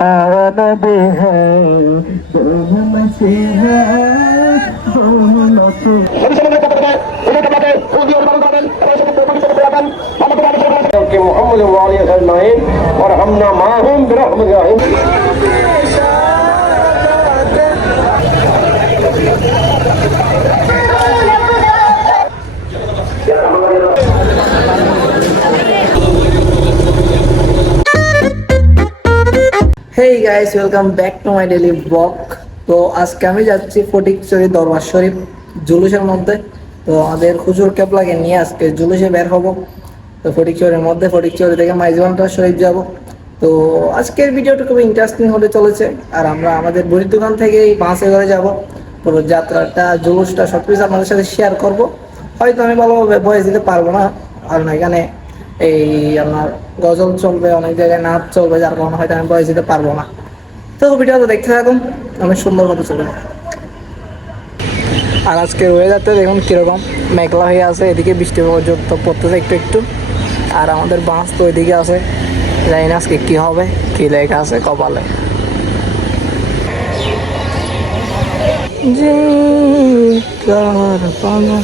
नबी है दोनों मसीहा दोनों नबी मोहम्मद और हमना माहूम बिरहमतिहिम hey guys, welcome back to my daily vlog. তো আজকে আমি যাচ্ছি ফটিকছড়ি দরবার শরীফ জুলুসের মধ্যে। তো আমাদের হুজুর কেবলাকে নিয়ে আজকে জুলুসে বের হব। তো ফটিকছড়ির মধ্যে, ফটিকছড়ি থেকে মাইজবান্ডার শরীফ যাব। তো আজকের ভিডিওটা খুব ইন্টারেস্টিং হতে চলেছে। আর আমরা আমাদের বইয়ের দোকান থেকেই বাসে করে যাব। পুরো যাত্রাটা, জুলুসটা সব কিছু আপনাদের সাথে শেয়ার করব। হয়তো আমি ভালোভাবে ভয়েস দিতে পারবো না, কারণ এখানে এই আমার গজল চলবে, অনেক জায়গায় নাচ চলবে, যার কারণে হয়তো আমি ভয়েস দিতে পারবো না। তো ভিডিওটা দেখতে থাকুন, অনেক সুন্দর মতো চলবে। আর আজকে ওয়েদারটা দেখুন কীরকম মেঘলা হয়ে আছে, এদিকে বৃষ্টি পর্যন্ত পড়তেছে একটু একটু। আর আমাদের বাস তো ওইদিকে আছে, জানি না আজকে কী হবে, কী লেখা আছে কপালে। যে কার পানা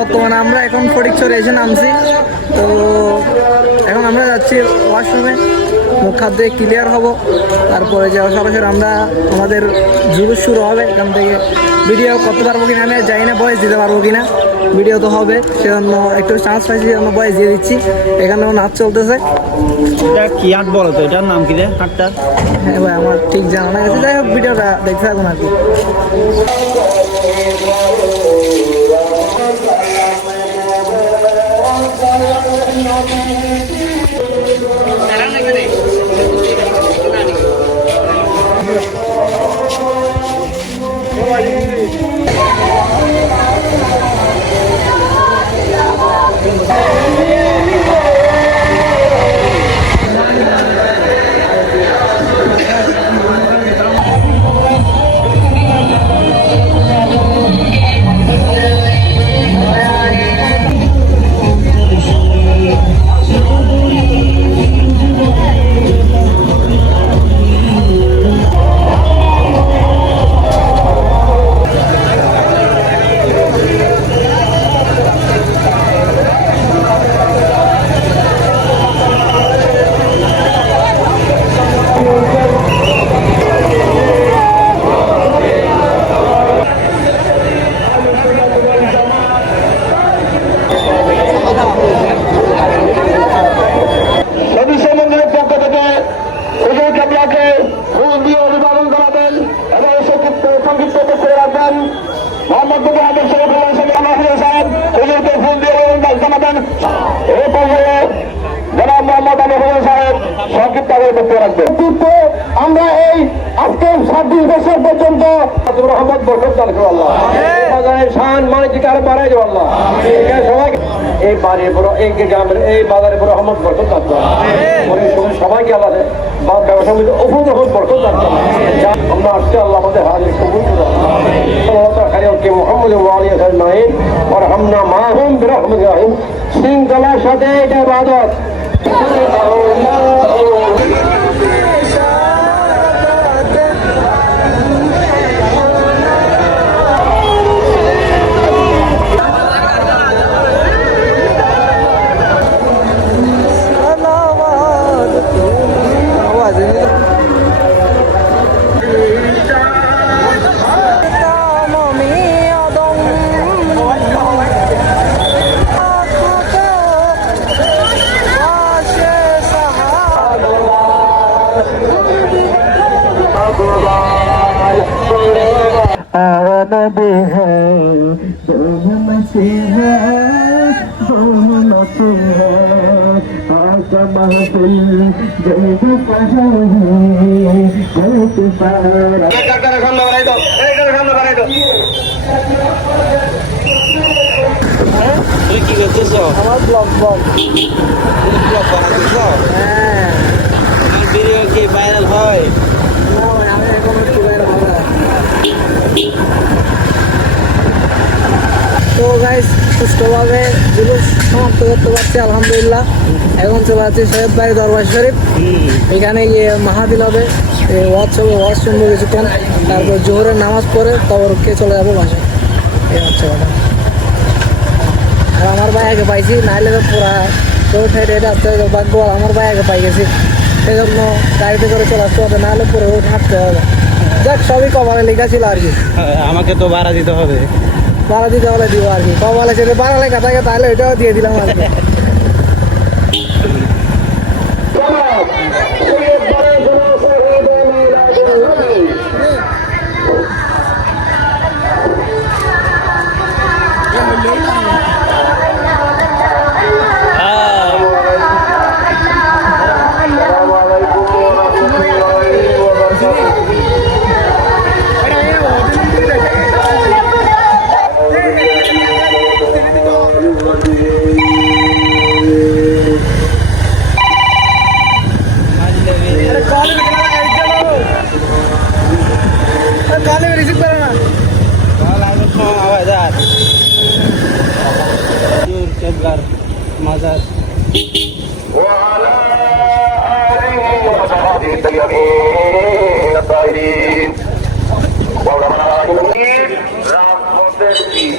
বর্তমানে আমরা এখন ফটিকছড়ি এসে নামছি। তো এখন আমরা যাচ্ছি ওয়াশরুমে, মুখ হাত দিয়ে ক্লিয়ার হব, তারপরে যাওয়া সরাসরি আমরা আমাদের জুলুস শুরু হবে। এখান থেকে ভিডিও করতে পারবো কিনা আমি জানি না, ভয়েস দিতে পারবো কিনা। ভিডিও তো হবে, সেজন্য একটু চান্স পাইছি, সেজন্য ভয়েস দিয়ে দিচ্ছি। এখানেও নাচ চলতেছে। এটা কি হাট বলো তো, এটার নাম কি রে হাটটার? হ্যাঁ ভাই, আমার ঠিক জানা না গেছে। যাই হোক, ভিডিওটা দেখতে থাকুন আর কি। আমরা এই আজকে 26 বছর পর্যন্ত রহমত বরকত দান করো আল্লাহ, বাজারের শান মানিক আরো বাড়াই দেবো আল্লাহ। সবাইকে এই বাড়ির বড় এই গ্রামের এই বাজারে বড় রহমত বরকত দান করো, সবাইকে আল্লাহ ব্যবসা অপূর্ণ রহমত বরকত দান করো। আমরা আসছে আল্লাহ আমাদের হাজির কবুল করো। মোহাম্মদ আর হামনা মাহুম বিরহমতিহিম। শৃঙ্খলার সাথে এটা ইবাদত। नबी है दोनों मसीहा दोनों नबी है आका महफिल जल्द पहुंचे जल्द पारा कर खाना बनाई दो তুমি কি করতেছো? আমার ব্লগ ব্লগ বানাইতেছো? হ্যাঁ তোমার ভিডিও কি ভাইরাল হয়? না ভাই আমি এখন একটু বাইরে ভালো না। তো গাইস সুষ্ঠুভাবে জুলুস সমাপ্ত করতে পারছি আলহামদুলিল্লাহ। এখন চলে যাচ্ছি সৈয়দ বাড়ি দরবার শরীফ, এখানে গিয়ে মাহাদিল হবে, ওয়াজ হবে, ওয়াজ শুনবো কিছুক্ষণ, তারপর জোহরের নামাজ পড়ে তবরকে চলে যাবো বাসায়। এই হচ্ছে কথা। আর আমার ভাইয়াকে পাইছি, নাইলে তো পুরা তো ঠেটে হেঁটে আসতে হবে, ভাগ্য ভালো আমার ভাইয়াকে পাই গেছি, সেই জন্য গাড়িতে করে চলে আসতে হবে, নাহলে পরে ওঠে হাঁটতে হবে। যাক সবই কপালে লেখা ছিল আর কি, আমাকে তো ভাড়া দিতে হবে। ভাড়া দিতে হলে দিব আর কি, কপালে যদি ভাড়া লেখা থাকে তাহলে ওইটাও দিয়ে দিলাম আর কি। মাজার وعلى آله وصحبه الطيبين الطاهرين وعلماء المسلمين رحمة الدين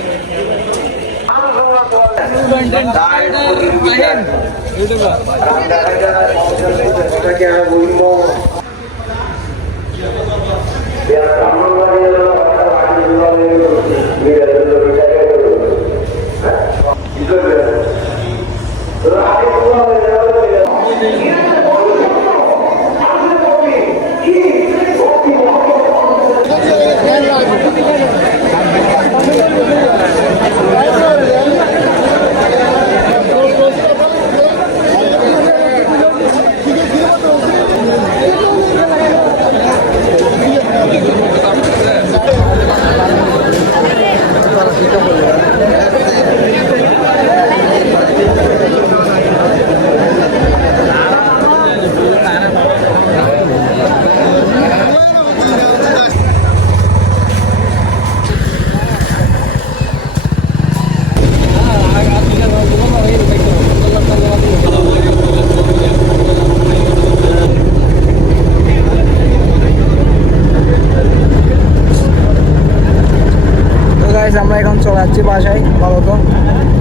আমরা এখন চলে যাচ্ছি বাসায় বলতো,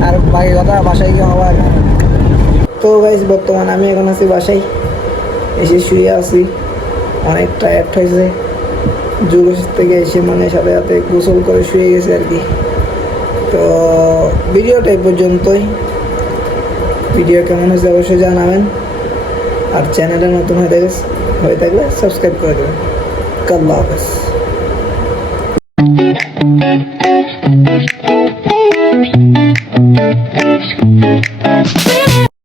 আর বাকি কথা বাসায় গিয়ে হওয়া আর কি। তো গাইস বর্তমানে আমি এখন আছি বাসায়, এসে শুয়ে আছি, অনেক টায়ার্ড হয়েছে, জুলুস থেকে এসে মানে সাথে সাথে গোসল করে শুয়ে গেছে আর কি। তো ভিডিওটা এই পর্যন্তই, ভিডিও কেমন হয়েছে অবশ্যই জানাবেন, আর চ্যানেলে নতুন হয়ে থাকলে সাবস্ক্রাইব করে দেবেন। আল্লাহ হাফেজ।